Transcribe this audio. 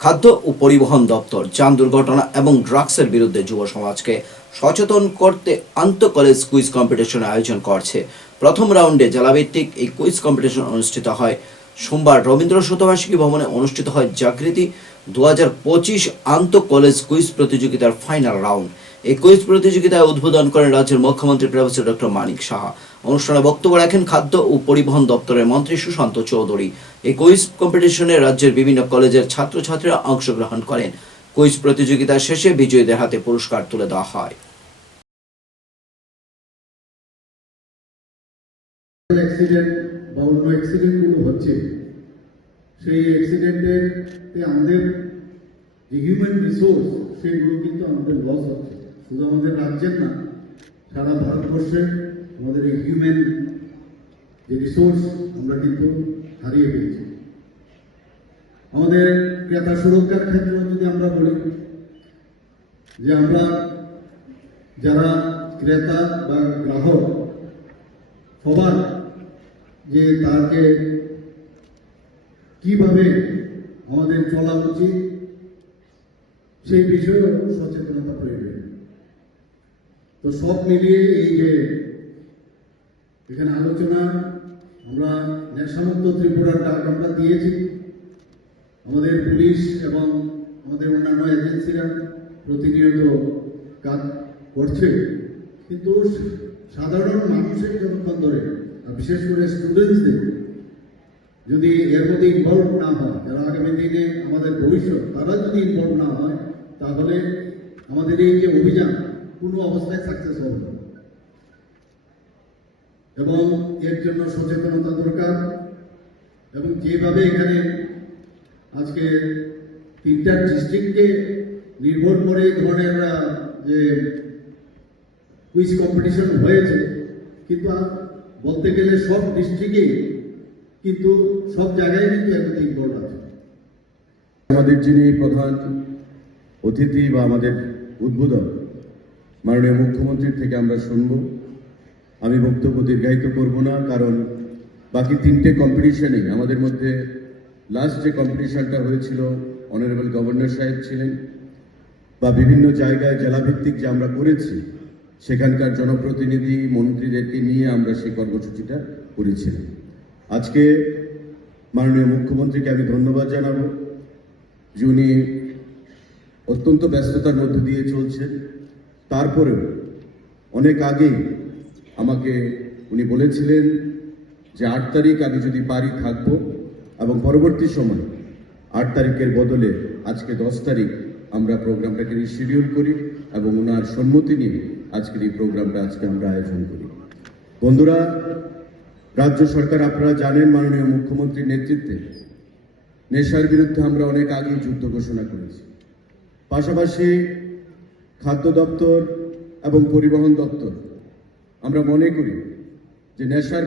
খাদ্য ও পরিবহন দপ্তর, যান দুর্ঘটনা এবং ড্রাগসের বিরুদ্ধে যুব সমাজকে সচেতন করতে আন্ত কলেজ কুইজ কম্পিটিশন আয়োজন করছে। প্রথম রাউন্ডে জেলাভিত্তিক এই কুইজ কম্পিটিশন অনুষ্ঠিত হয়। সোমবার রবীন্দ্র শতবার্ষিকী ভবনে অনুষ্ঠিত হয় জাগৃতি। দু হাজার পঁচিশ আন্ত কলেজ কুইজ প্রতিযোগিতার ফাইনাল রাউন্ড। এই কুইজ প্রতিযোগিতায় উদ্বোধন করেন রাজ্যের মুখ্যমন্ত্রী প্রফেসর ডক্টর মানিক সাহা। অনুষ্ঠানে বক্তব্য রাখেন খাদ্য ও পরিবহন দপ্তরের মন্ত্রী সুশান্ত চৌধুরী। এই কুইজ কম্পিটিশনে রাজ্যের বিভিন্ন কলেজের ছাত্রছাত্রীরা অংশগ্রহণ করেন। কুইজ প্রতিযোগিতা শেষে বিজয়ীদের হাতে পুরস্কার তুলে দেওয়া হয়। অ্যাক্সিডেন্ট বা অন্য অ্যাক্সিডেন্টগুলো হচ্ছে, সেই অ্যাক্সিডেন্টের আমাদের যে হিউম্যান রিসোর্স সেগুলো কিন্তু আমাদের লস হচ্ছে। শুধু আমাদের রাজ্যের না, সারা ভারতবর্ষে আমাদের এই হিউম্যান যে রিসোর্স আমরা কিন্তু হারিয়ে ফেলছি। আমাদের ক্রেতা সুরক্ষার ক্ষেত্রে যদি আমরা বলি যে আমরা যারা ক্রেতা বা গ্রাহক, সবার যে তাকে কীভাবে আমাদের চলা উচিত, সেই বিষয়েও সচেতনতা প্রয়োজন। তো সব মিলিয়ে এই যে এখানে আলোচনা, আমরা নেশামুক্ত ত্রিপুরার ডাক আমরা দিয়েছি। আমাদের পুলিশ এবং আমাদের অন্যান্য এজেন্সিরা প্রতিনিয়ত কাজ করছে। কিন্তু সাধারণ মানুষের যতক্ষণ ধরে আর বিশেষ করে স্টুডেন্টসদের যদি এর মধ্যে ইনভলভ না হয়, যারা আগামী দিনে আমাদের ভবিষ্যৎ, তারা যদি ইনভলভ না হয়, তাহলে আমাদের এই যে অভিযান কোনো অবস্থায় সাকসেস হবে না। এবং এর জন্য সচেতনতা দরকার এবং যেভাবে এখানে আজকে তিনটা ডিস্ট্রিক্টকে নির্ভর করে এই ধরনের যে কুইজ কম্পিটিশন হয়েছে, কিন্তু বলতে গেলে সব ডিস্ট্রিক্টে কিন্তু সব জায়গায় কিন্তু একদিকে ইনভলভ আছে। আমাদের যিনি প্রধান অতিথি বা আমাদের উদ্বোধক মাননীয় মুখ্যমন্ত্রীর থেকে আমরা শুনব। আমি বক্তব্য দীর্ঘায়িত করব না, কারণ বাকি তিনটে কম্পিটিশনে আমাদের মধ্যে লাস্ট যে কম্পিটিশনটা হয়েছিল অনারেবল গভর্নর সাহেব ছিলেন, বা বিভিন্ন জায়গায় জেলাভিত্তিক যে আমরা করেছি, সেখানকার জনপ্রতিনিধি, মন্ত্রীদেরকে নিয়ে আমরা সেই কর্মসূচিটা করেছিলাম। আজকে মাননীয় মুখ্যমন্ত্রীকে আমি ধন্যবাদ জানাব, যে অত্যন্ত ব্যস্ততার মধ্যে দিয়ে চলছেন। তারপরেও অনেক আগেই আমাকে উনি বলেছিলেন যে আট তারিখ আমি যদি পারি থাকব এবং পরবর্তী সময় আট তারিখের বদলে আজকে দশ তারিখ আমরা প্রোগ্রামটাকে শিডিউল করি এবং ওনার সম্মতি নিয়ে আজকের এই প্রোগ্রামটা আজকে আমরা আয়োজন করি। বন্ধুরা, রাজ্য সরকার আপনারা জানেন মাননীয় মুখ্যমন্ত্রীর নেতৃত্বে নেশার বিরুদ্ধে আমরা অনেক আগেই যুদ্ধ ঘোষণা করেছি। পাশাপাশি খাদ্য দপ্তর এবং পরিবহন দপ্তর। আমরা মনে করি যে নেশার